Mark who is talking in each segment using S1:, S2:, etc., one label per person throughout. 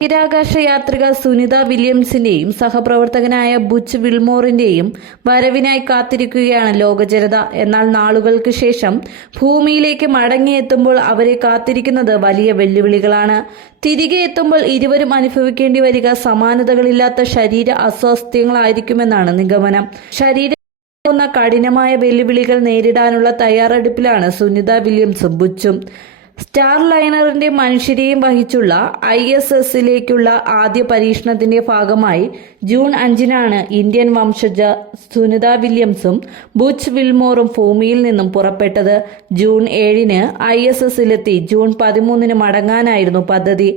S1: ബഹിരാകാശ യാത്രിക സുനിത വില്യംസിന്റെയും സഹപ്രവർത്തകനായ ബുച്ച് വിൽമോറിന്റെയും വരവിനായി കാത്തിരിക്കുകയാണ് ലോകജനത. എന്നാൽ നാളുകൾക്ക് ശേഷം ഭൂമിയിലേക്ക് മടങ്ങിയെത്തുമ്പോൾ അവരെ കാത്തിരിക്കുന്നത് വലിയ വെല്ലുവിളികളാണ്. തിരികെ എത്തുമ്പോൾ ഇരുവരും അനുഭവിക്കേണ്ടി വരിക സമാനതകളില്ലാത്ത ശരീര അസ്വാസ്ഥ്യങ്ങളായിരിക്കുമെന്നാണ് നിഗമനം. ശരീര കഠിനമായ വെല്ലുവിളികൾ നേരിടാനുള്ള തയ്യാറെടുപ്പിലാണ് സുനിത വില്യംസും ബുച്ചും. സ്റ്റാർ ലൈനറിന്റെ മനുഷ്യരെയും വഹിച്ചുള്ള ഐ എസ് എസിലേക്കുള്ള ആദ്യ പരീക്ഷണത്തിന്റെ ഭാഗമായി ജൂൺ അഞ്ചിനാണ് ഇന്ത്യൻ വംശജ സുനിത വില്യംസും ബുച്ച് വിൽമോറും ഭൂമിയിൽ നിന്നും പുറപ്പെട്ടത്. ജൂൺ ഏഴിന് ഐ എസ് എസിലെത്തി. ജൂൺ പതിമൂന്നിന് മടങ്ങാനായിരുന്നു പദ്ധതി.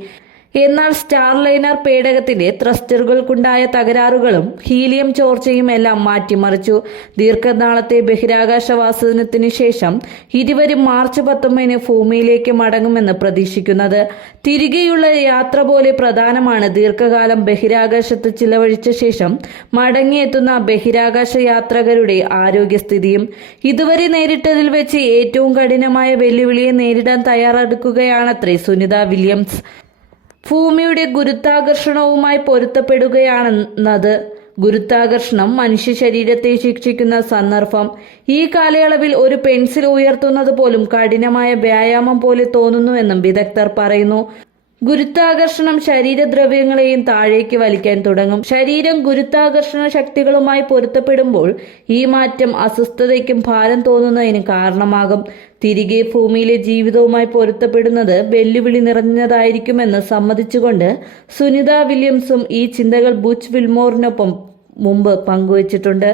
S1: എന്നാൽ സ്റ്റാർ ലൈനർ പേടകത്തിന്റെ ത്രസ്റ്ററുകൾക്കുണ്ടായ തകരാറുകളും ഹീലിയം ചോർച്ചയും എല്ലാം മാറ്റിമറിച്ചു. ദീർഘനാളത്തെ ബഹിരാകാശവാസത്തിനു ശേഷം ഇരുവരും മാർച്ച് പത്തൊമ്പതിന് ഭൂമിയിലേക്ക് മടങ്ങുമെന്ന് പ്രതീക്ഷിക്കുന്നത്. തിരികെയുള്ള യാത്ര പോലെ പ്രധാനമാണ് ദീർഘകാലം ബഹിരാകാശത്ത് ചിലവഴിച്ച ശേഷം മടങ്ങിയെത്തുന്ന ബഹിരാകാശ യാത്രികരുടെ ആരോഗ്യസ്ഥിതിയും. ഇതുവരെ നേരിട്ടതിൽ വെച്ച് ഏറ്റവും കഠിനമായ വെല്ലുവിളിയെ നേരിടാൻ തയ്യാറെടുക്കുകയാണത്രേ സുനിത വില്യംസ്. ഭൂമിയുടെ ഗുരുത്വാകർഷണവുമായി പൊരുത്തപ്പെടുകയാണെന്നത് ഗുരുത്വാകർഷണം മനുഷ്യ ശരീരത്തെ ശിക്ഷിക്കുന്ന സന്ദർഭം. ഈ കാലയളവിൽ ഒരു പെൻസിൽ ഉയർത്തുന്നത് പോലും കഠിനമായ വ്യായാമം പോലെ തോന്നുന്നുവെന്നും വിദഗ്ധർ പറയുന്നു. ഗുരുത്വാകർഷണം ശരീരദ്രവ്യങ്ങളെയും താഴേക്ക് വലിക്കാൻ തുടങ്ങും. ശരീരം ഗുരുത്വാകർഷണ ശക്തികളുമായി പൊരുത്തപ്പെടുമ്പോൾ ഈ മാറ്റം അസ്വസ്ഥതയ്ക്കും ഭാരം തോന്നുന്നതിന് കാരണമാകും. തിരികെ ഭൂമിയിലെ ജീവിതവുമായി പൊരുത്തപ്പെടുന്നത് വെല്ലുവിളി നിറഞ്ഞതായിരിക്കുമെന്ന് സമ്മതിച്ചുകൊണ്ട് സുനിത വില്യംസും ഈ ചിന്തകൾ ബുച്ച് വിൽമോറിനൊപ്പം മുമ്പ് പങ്കുവച്ചിട്ടുണ്ട്.